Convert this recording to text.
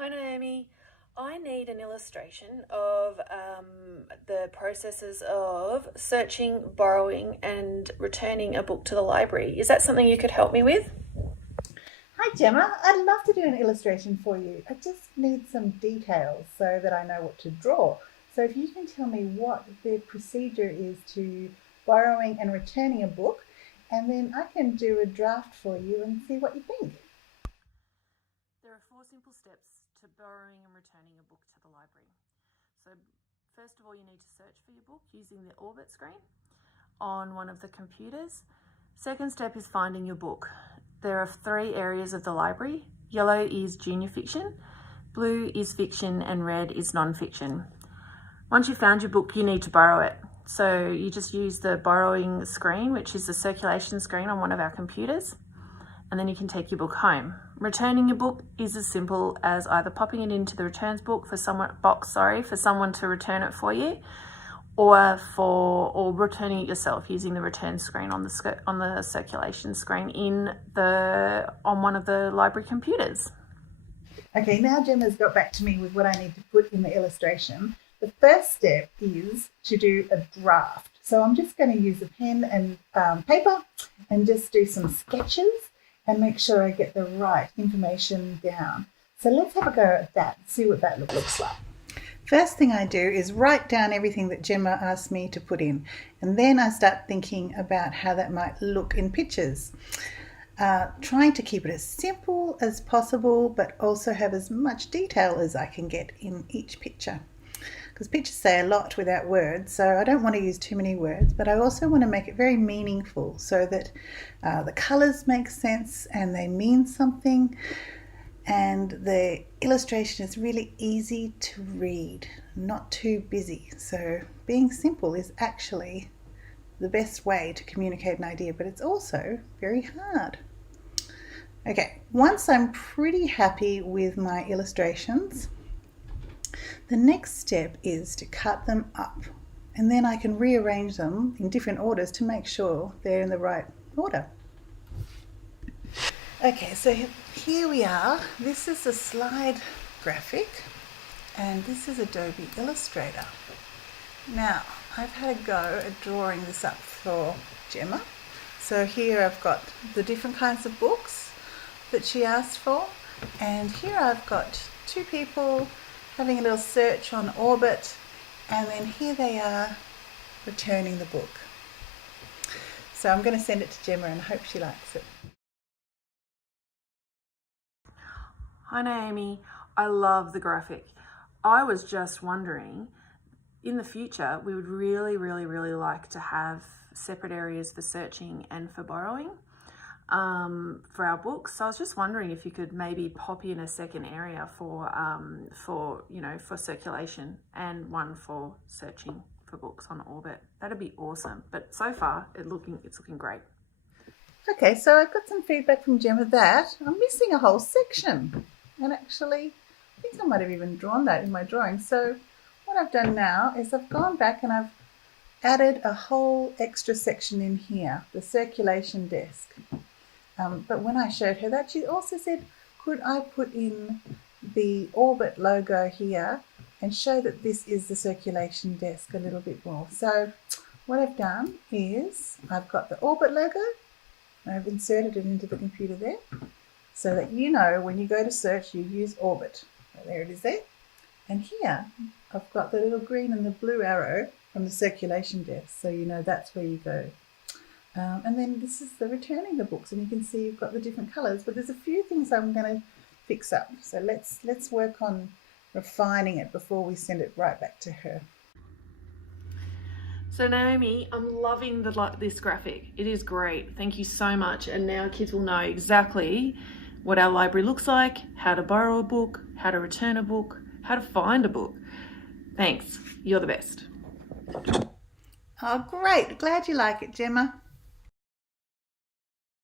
Hi Naomi, I need an illustration of the processes of searching, borrowing and returning a book to the library. Is that something you could help me with? Hi Gemma, I'd love to do an illustration for you. I just need some details so that I know what to draw. So if you can tell me what the procedure is to borrowing and returning a book, and then I can do a draft for you and see what you think. There are 4 simple steps to borrowing and returning a book to the library. So first of all, you need to search for your book using the orbit screen on one of the computers. Second step is finding your book. There are 3 areas of the library. Yellow is junior fiction, blue is fiction, and red is non-fiction. Once you've found your book, you need to borrow it. So you just use the borrowing screen, which is the circulation screen on one of our computers, and then you can take your book home. Returning your book is as simple as either popping it into the returns book for someone to return it for you, or returning it yourself using the return screen on the circulation screen on one of the library computers. Okay, now Gemma's got back to me with what I need to put in the illustration. The first step is to do a draft. So I'm just going to use a pen and paper and just do some sketches and make sure I get the right information down. So let's have a go at that, see what that looks like. First thing I do is write down everything that Gemma asked me to put in, and then I start thinking about how that might look in pictures. Trying to keep it as simple as possible, but also have as much detail as I can get in each picture. Because pictures say a lot without words, so I don't want to use too many words, but I also want to make it very meaningful so that the colours make sense and they mean something, and the illustration is really easy to read, not too busy. So being simple is actually the best way to communicate an idea, but it's also very hard. Okay, once I'm pretty happy with my illustrations, the next step is to cut them up, and then I can rearrange them in different orders to make sure they're in the right order. Okay, so here we are. This is a slide graphic, and this is Adobe Illustrator. Now, I've had a go at drawing this up for Gemma. So here I've got the different kinds of books that she asked for, and here I've got 2 people having a little search on Orbit, and then here they are returning the book. So I'm going to send it to Gemma and hope she likes it. Hi Naomi, I love the graphic. I was just wondering, in the future, we would really like to have separate areas for searching and for borrowing for our books. So I was just wondering if you could maybe pop in a second area for circulation and one for searching for books on Orbit. That'd be awesome. But so far, it's looking great. Okay, so I've got some feedback from Gemma that I'm missing a whole section. And actually, I think I might have even drawn that in my drawing. So what I've done now is I've gone back and I've added a whole extra section in here, the circulation desk. But when I showed her that, she also said, could I put in the Orbit logo here and show that this is the circulation desk a little bit more. So what I've done is I've got the Orbit logo, I've inserted it into the computer there, so that you know when you go to search, you use Orbit. So there it is there. And here I've got the little green and the blue arrow from the circulation desk, so you know that's where you go. And then this is the returning the books, and you can see you've got the different colours, but there's a few things I'm going to fix up. So let's work on refining it before we send it right back to her. So Naomi, I'm loving this graphic. It is great. Thank you so much. And now kids will know exactly what our library looks like, how to borrow a book, how to return a book, how to find a book. Thanks. You're the best. Oh, great. Glad you like it, Gemma.